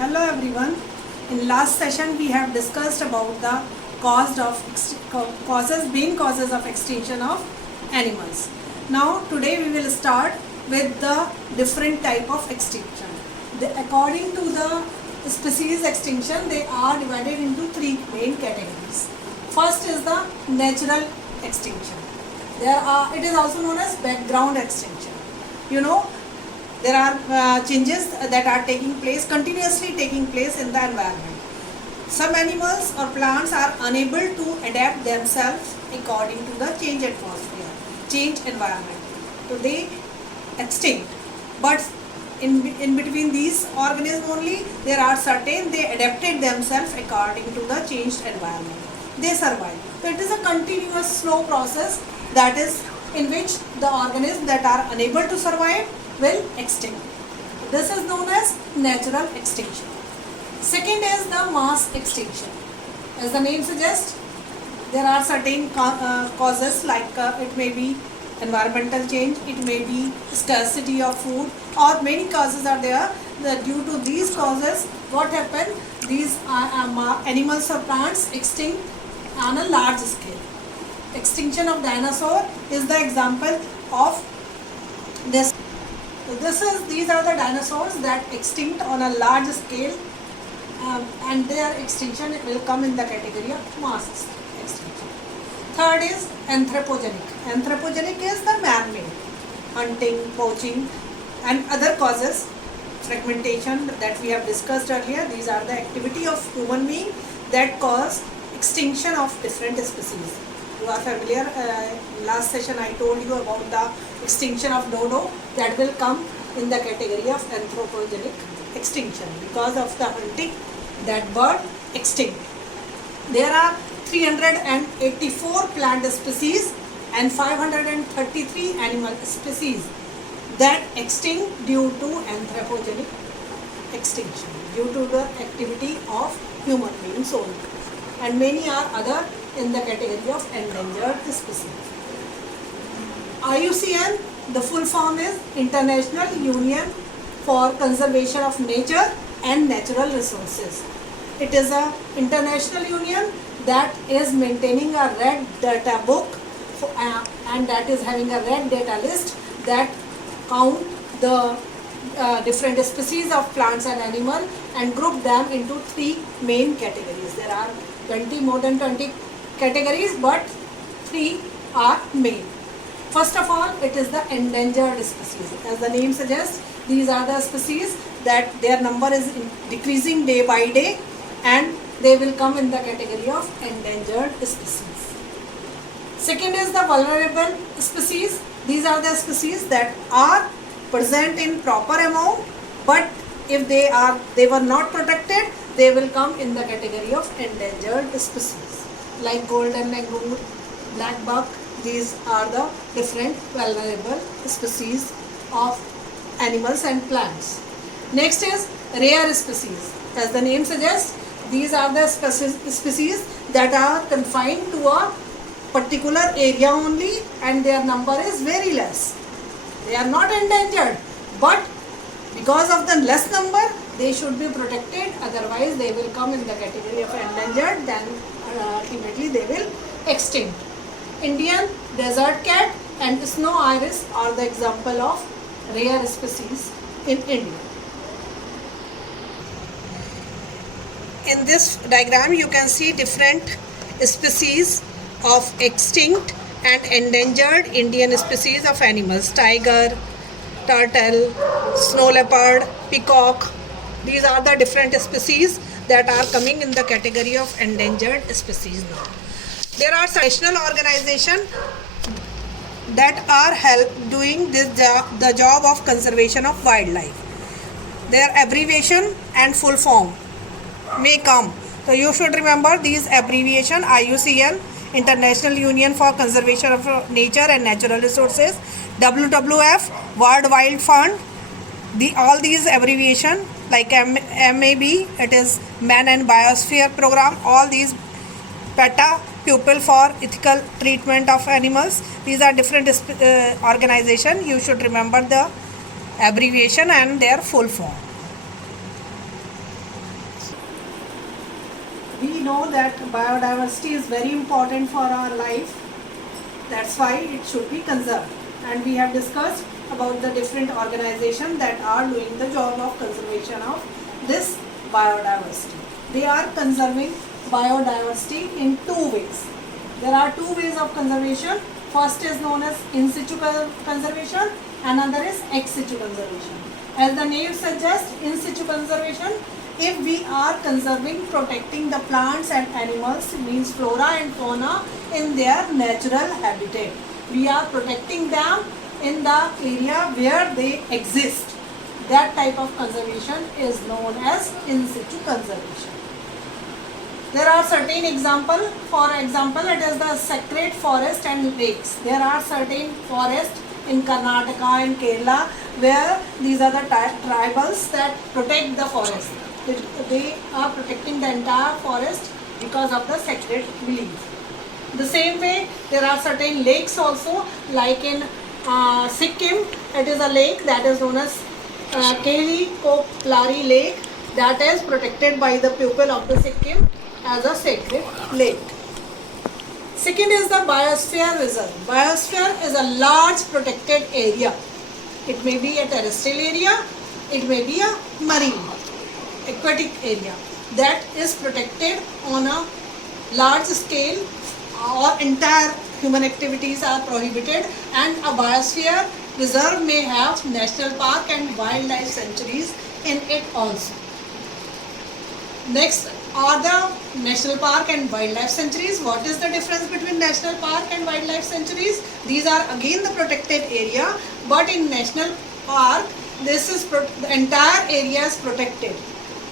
Hello everyone. In last session we have discussed about the main causes of extinction of animals. Now today we will start with the different type of extinction. According to the species extinction, they are divided into three main categories. First is the natural extinction. It is also known as background extinction. You know, there are changes that are continuously taking place in the environment. Some animals or plants are unable to adapt themselves according to the change atmosphere, change environment. So they extinct. But in between these organisms only, there are certain they adapted themselves according to the changed environment. They survive. So it is a continuous slow process, that is in which the organisms that are unable to survive will extinct. This is known as natural extinction. Second is the mass extinction. As the name suggests, there are certain causes like it may be environmental change, it may be scarcity of food, or many causes are there. That due to these causes, what happened? These animals or plants extinct on a large scale. Extinction of dinosaur is the example of this. So these are the dinosaurs that extinct on a large scale, and their extinction will come in the category of mass extinction. Third is anthropogenic. Anthropogenic is the man-made, hunting, poaching, and other causes, fragmentation that we have discussed earlier. These are the activity of human being that cause extinction of different species. You are familiar, last session I told you about the extinction of dodo, that will come in the category of anthropogenic extinction. Because of the hunting, that bird extinct. There are 384 plant species and 533 animal species that extinct due to anthropogenic extinction, due to the activity of human beings only. And many are other in the category of endangered species. IUCN, the full form is International Union for Conservation of Nature and Natural Resources. It is an international union that is maintaining a red data book and that is having a red data list that count the different species of plants and animals and group them into three main categories. There are more than 20 categories, but three are main. First of all, it is the endangered species. As the name suggests, these are the species that their number is decreasing day by day, and they will come in the category of endangered species. Second is the vulnerable species. These are the species that are present in proper amount, but if they were not protected, they will come in the category of endangered species, like golden langur, black buck. These are the different vulnerable species of animals and plants. Next is rare species. As the name suggests, these are the species that are confined to a particular area only, and their number is very less. They are not endangered, but because of the less number, they should be protected, otherwise they will come in the category of endangered, then ultimately they will extinct. Indian desert cat and snow iris are the example of rare species in India. In this diagram you can see different species of extinct and endangered Indian species of animals: tiger, turtle, snow leopard, peacock. These are the different species that are coming in the category of endangered species now. There are national organizations that are doing the job of conservation of wildlife. Their abbreviation and full form may come. So you should remember these abbreviation: IUCN, International Union for Conservation of Nature and Natural Resources; WWF, World Wild Fund. All these abbreviation, like MAB, it is Man and Biosphere Program. All these PETA, Pupil for Ethical Treatment of Animals. These are different organizations. You should remember the abbreviation and their full form. we know that biodiversity is very important for our life. That's why it should be conserved. And we have discussed about the different organizations that are doing the job of conservation of this biodiversity. They are conserving biodiversity in two ways. There are two ways of conservation. First is known as in situ conservation, another is ex situ conservation. As the name suggests, in situ conservation, if we are conserving, protecting the plants and animals, means flora and fauna in their natural habitat. We are protecting them in the area where they exist. That type of conservation is known as in situ conservation. There are certain examples. For example, it is the sacred forest and lakes. There are certain forests in Karnataka and Kerala where these are the tribals that protect the forest. They are protecting the entire forest because of the sacred belief. The same way, there are certain lakes also, like in Sikkim, it is a lake that is known as Keli Koplari Lake, that is protected by the people of the Sikkim as a sacred lake. Second is the Biosphere Reserve. Biosphere is a large protected area. It may be a terrestrial area, it may be a marine, aquatic area that is protected on a large scale, or entire human activities are prohibited, and a biosphere reserve may have national park and wildlife sanctuaries in it also. Next are the national park and wildlife sanctuaries. What is the difference between national park and wildlife sanctuaries? These are again the protected area, but in national park this is the entire area is protected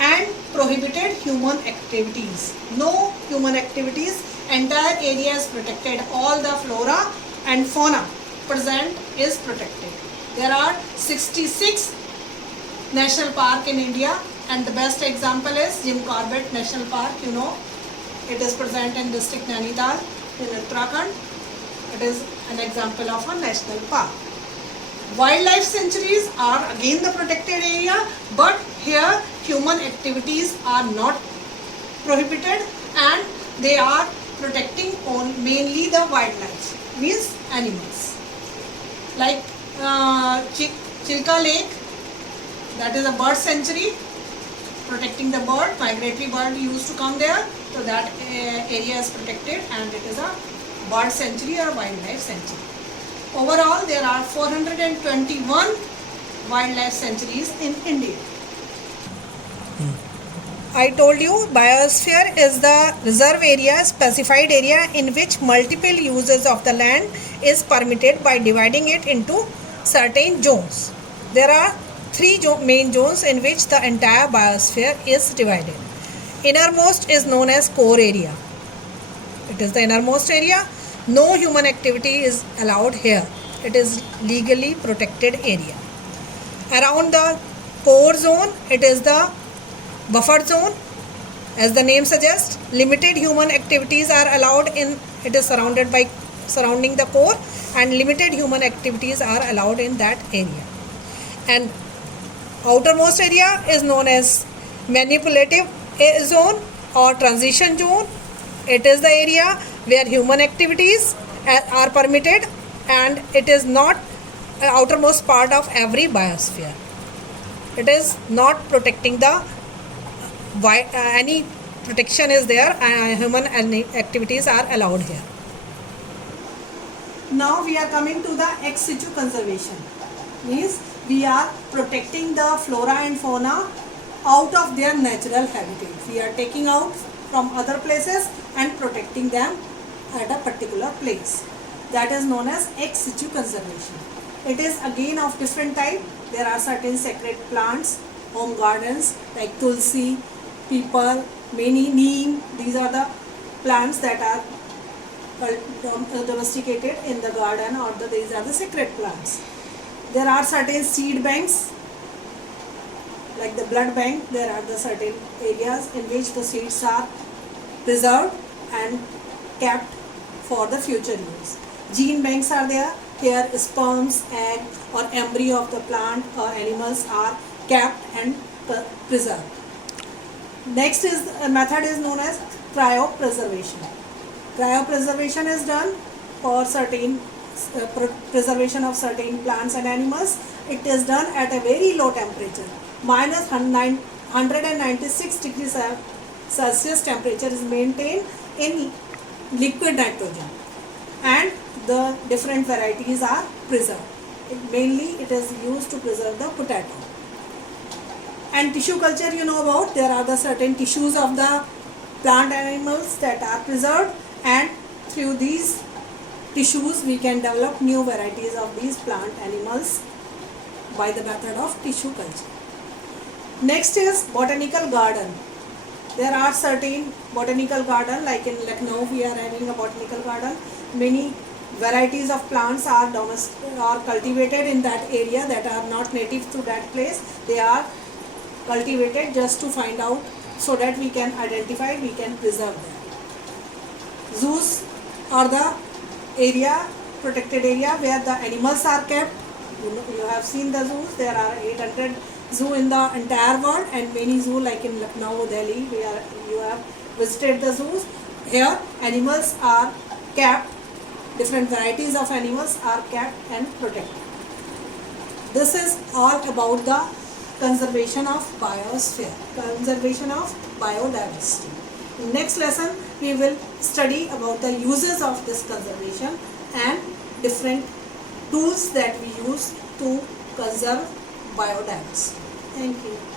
and prohibited human activities. No human activities. Entire area is protected. All the flora and fauna present is protected. There are 66 national park in India, and the best example is Jim Corbett National Park. You know, it is present in district Nainital in Uttarakhand. It is an example of a national park. Wildlife sanctuaries are again the protected area, but here human activities are not prohibited and they are protecting mainly the wildlife, means animals. Like Chilka Lake, that is a bird sanctuary, protecting the bird, migratory bird used to come there, so that area is protected and it is a bird sanctuary or wildlife sanctuary. Overall, there are 421 wildlife sanctuaries in India. I told you biosphere is the reserve area, specified area in which multiple uses of the land is permitted by dividing it into certain zones. There are three main zones in which the entire biosphere is divided. Innermost is known as core area. It is the innermost area. No human activity is allowed here. It is legally protected area. Around the core zone, it is the buffer zone. As the name suggests, limited human activities are allowed in it is surrounding the core, and limited human activities are allowed in that area. And outermost area is known as manipulative zone or transition zone. It is the area where human activities are permitted, and it is not outermost part of every biosphere. It is not protecting the any protection is there, human activities are allowed here. Now we are coming to the ex situ conservation. Means we are protecting the flora and fauna out of their natural habitat. We are taking out from other places and protecting them at a particular place. That is known as ex situ conservation. It is again of different type. There are certain sacred plants, home gardens like tulsi, peepal, many neem. These are the plants that are domesticated in the garden, or these are the sacred plants. There are certain seed banks like the blood bank. There are the certain areas in which the seeds are preserved and kept for the future use. Gene banks are there. Here sperms, egg or embryo of the plant or animals are kept and preserved. Next is method is known as cryopreservation. Cryopreservation is done for certain preservation of certain plants and animals. It is done at a very low temperature, minus 196 degrees Celsius temperature is maintained in liquid nitrogen, and the different varieties are preserved. Mainly it is used to preserve the potato. And tissue culture, you know about, there are the certain tissues of the plant animals that are preserved, and through these tissues we can develop new varieties of these plant animals by the method of tissue culture. Next is botanical garden. There are certain botanical garden, like in Lucknow we are having a botanical garden. Many varieties of plants are cultivated in that area that are not native to that place. They are cultivated just to find out, so that we can identify, we can preserve them. Zoos are the area, protected area where the animals are kept. You have seen the zoos. There are 800 zoo in the entire world, and many zoo like in Lucknow, Delhi, where you have visited the zoos. Here animals are kept, different varieties of animals are kept and protected. This is all about the conservation of biosphere, conservation of biodiversity. In next lesson we will study about the uses of this conservation and different tools that we use to conserve biodiversity. Thank you.